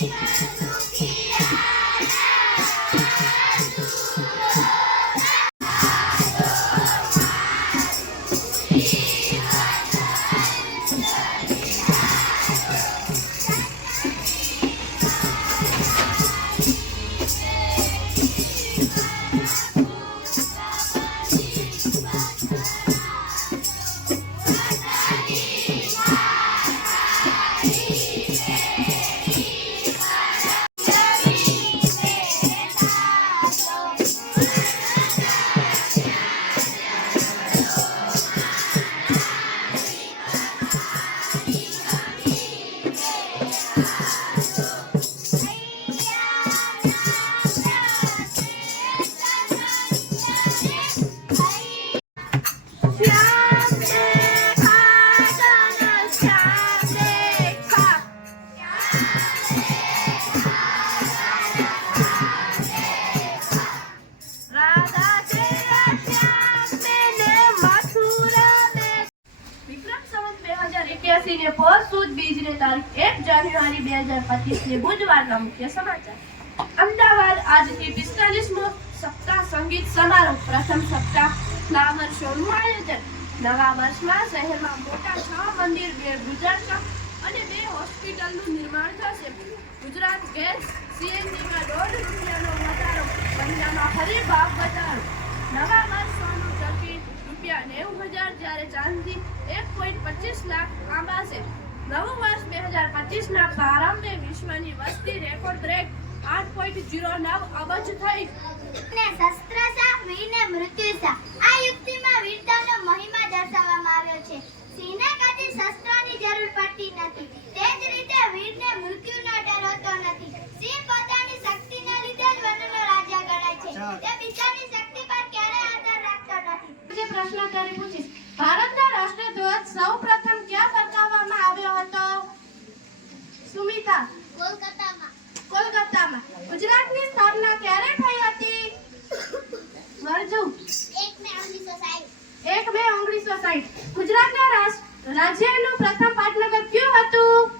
Yes. ને બુધવારના મુખ્ય સમાચાર અમદાવાદ આજથી પિસ્તાલીસમો સપ્તાહ સંગીત સમારોહ પ્રથમ સપ્તાહ ફ્લાવર શોનું આયોજન નવા વર્ષમાં શહેરમાં મોટા છ મંદિર બે ગુજરશા અને બે હોસ્પિટલનું નિર્માણ થશે. ગુજરાત ગેસ સીએનજીમાં દોઢ રૂપિયાનો વધારો, મહિનામાં હરિભાવ વધારો નવા વર્ષ સોનું રૂપિયા નેવું હજાર જ્યારે ચાંદી એક પોઈન્ટ પચીસ લાખ આંબાશે. નવું વર્ષ બે હજાર પચીસ ના પ્રારંભે વિશ્વની વસ્તી રેકોર્ડ બ્રેક આઠ પોઈન્ટ જીરો નવ અબજ થઈ. ને શસ્ત્રસા વીરને મૃત્યુસા. આ યુક્તિમાં વીરતાનો મહિમા દર્શાવવામાં આવ્યો છે. સિંહને કદી શસ્ત્રોની જરૂર પડતી નથી. તે જ રીતે વીરને મૃત્યુનો ડર હોતો નથી. સિંહ પોતાની શક્તિને લીધે જ વનનો રાજા ગણાય છે. તે બીજાની શક્તિ પર ક્યારે આધાર રાખતો નથી. જે પ્રશ્ન કરી પૂછીશ. ભારતના રાષ્ટ્રધ્વજ સૌપ્રથમ ક્યાં ફરકાવવામાં આવ્યો હતો? સુમિતા. કોલકાતામાં. કોલકાતામાં. ગુજરાતની સ્થાપના ક્યારે થઈ હતી? વર્જુ. 1 મે ઓગણીસો સાઠ એક મે ઓગણીસો સાઠ ગુજરાતના રાષ્ટ્ર રાજ્યનું પ્રથમ પાટનગર કયું હતું?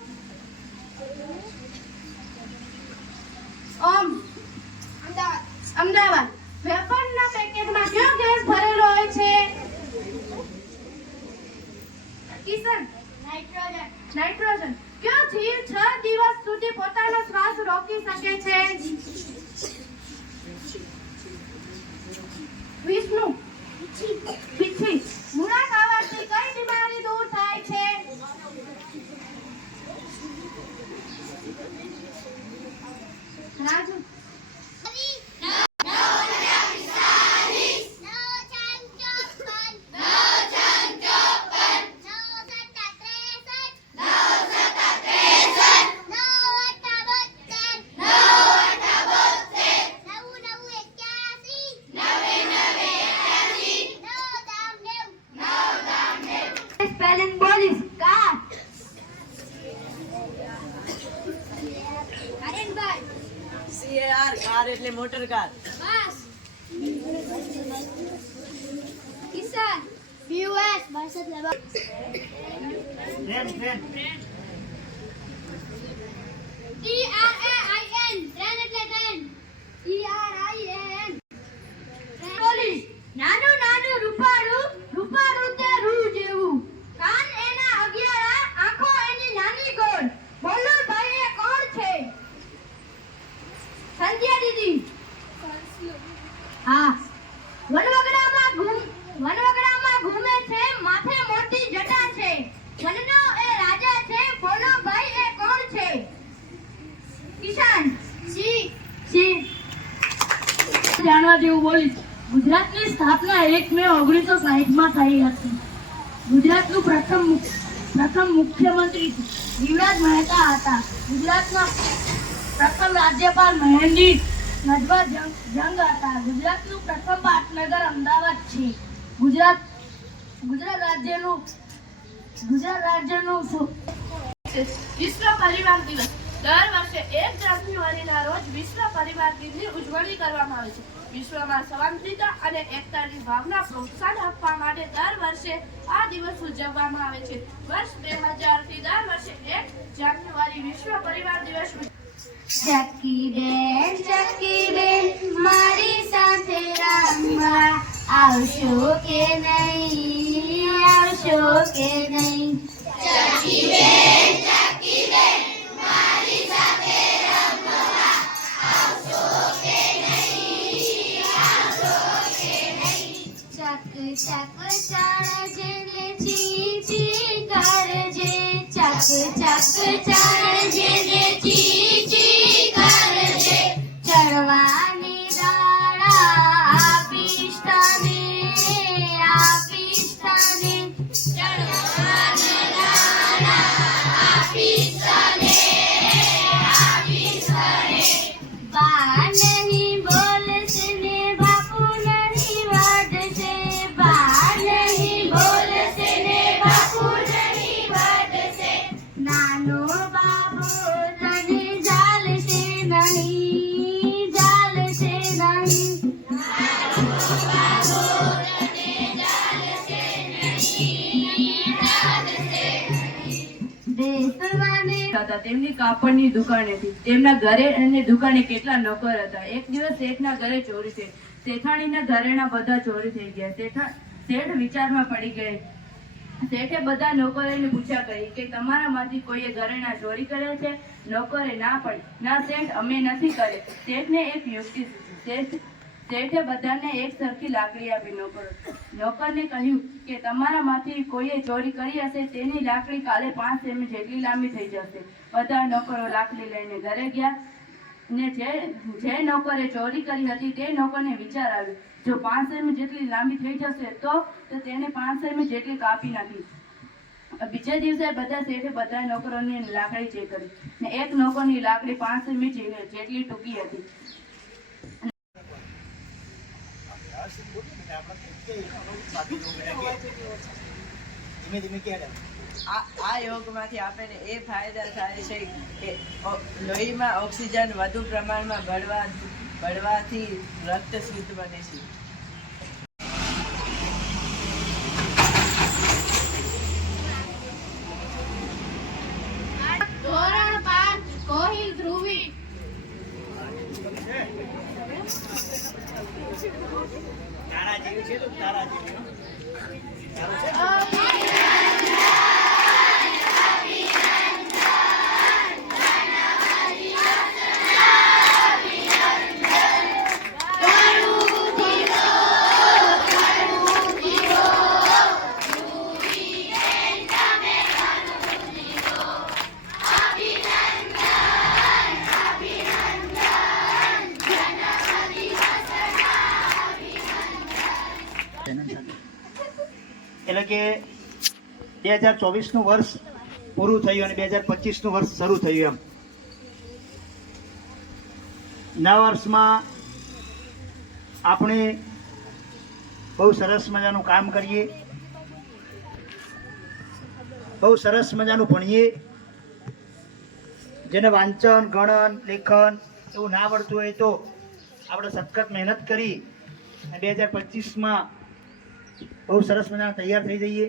ઓમ. અમદાવાદ. અમદાવાદ. પેકેટમાં કયો ગેસ ભરેલો હોય છે? કિશન. નાઇટ્રોજન. નાઇટ્રોજન. કયો જીવ છ દિવસ સુધી પોતાનો શ્વાસ રોકી શકે છે? વિષ્ણુ. પૃથ્વી મૂળા ખાવાથી કઈ બીમારી દૂર થાય છે રાજુ સ્પેલિંગ બોલીશ અરેનભાઈ સીએઆર કાર એટલે motor car bus Kisan B U S bus એટલે bus train train T R A I N train એટલે ટ્રેન ઈ આર એવું બોલીશ, ગુજરાતની સ્થાપના એક મે ઓગણીસો સાહીઠમાં થઈ હતી. ગુજરાતનું પ્રથમ પ્રથમ મુખ્યમંત્રી જીવરાજ મહેતા હતા. ગુજરાતના પ્રથમ રાજ્યપાલ મહેન્દી નજવા જંગ હતા. ગુજરાતનું પ્રથમ પાટનગર અમદાવાદ છે. ગુજરાત ગુજરાત રાજ્યનું ગુજરાત રાજ્યનું વિશ્વ પરિવાર દિવસ. દર વર્ષે એક જાન્યુઆરીના રોજ વિશ્વ પરિવાર દિનની ઉજવણી કરવામાં આવે છે. વિશ્વમાં સંવાદિતા અને એકતાની ભાવના પ્રોત્સાહન આપવા માટે દર વર્ષે આ દિવસ ઉજવવામાં આવે છે. વર્ષ બે હજારથી દર વર્ષે એક જાન્યુઆરી વિશ્વ પરિવાર દિવસ ઉજ- ચકી બેન ચકી બેન મારી સાથે રમવા આવશો કે નહીં? આવશો કે નહીં? ચક ચક ચાળજે ને ચી ચી કરજે ચાક ચાક ચાળજે તેમની કાપડની દુકાને હતી. તેમના ઘરે અને દુકાને કેટલા નોકર હતા. એક દિવસ શેઠના ઘરે ચોરી થઈ. શેઠાણીના ઘરેના બધા ચોરી થઈ ગયા. શેઠા શેઠ વિચારમાં પડી ગઈ. શેઠે બધા નોકરોને પૂછ્યા કરી કે તમારામાંથી કોઈએ ઘરેણા ચોરી કરે છે? નોકરે ના પડી. ના, શેઠ, અમે નથી કરે શેઠને એક યુક્તિ. શેઠ, શેઠે બધાને એક સરખી લાકડી આપી નોકરો. નોકરને કહ્યું કે તમારામાંથી કોઈએ ચોરી કરી હશે? તેની લાકડી કાલે પાંચ સેમી જેટલી લાંબી થઈ જશે. બધા નોકરો લાકડી લઈને ઘરે ગયા ને જે જે નોકરે ચોરી કરી હતી તે નોકરને વિચાર આવ્યો. જો પાંચ સેમી જેટલી લાંબી થઈ જશે તો તેને પાંચ સેમી જેટલી કાપી નાખી. બીજા દિવસે બધા શેઠે બધા નોકરોની લાકડી ચેક કરી. ને એક નોકરની લાકડી પાંચ સેમી જેટલી ટૂંકી હતી. એ ફાયદા થાય છે લોહીમાં ઓક્સિજન વધુ પ્રમાણમાં ભળવા ભળવાથી રક્ત શુદ્ધ બને છે. ધોરણ પાંચ કોહિલ ધ્રુવી. તારા જેવી છે તો તારા જેવી તારું છે? કે બે હજાર ચોવીસનું વર્ષ પૂરું થયું અને બે હજાર પચીસનું વર્ષ શરૂ થયું એમ. નવા વર્ષમાં આપણે બહુ સરસ મજાનું કામ કરીએ, બહુ સરસ મજાનું ભણીએ, જેને વાંચન, ગણન, લેખન એવું ના આવડતું હોય તો આપણે સખત મહેનત કરી બે હજાર પચીસમાં બહુ સરસ મજાના તૈયાર થઈ જઈએ.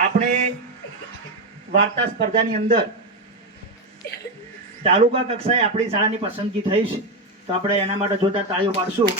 આપણે વાર્તા સ્પર્ધાની અંદર તાલુકા કક્ષાએ આપણી શાળાની પસંદગી થઈ છે. તો આપણે એના માટે જોતા તાળીઓ પાડશું.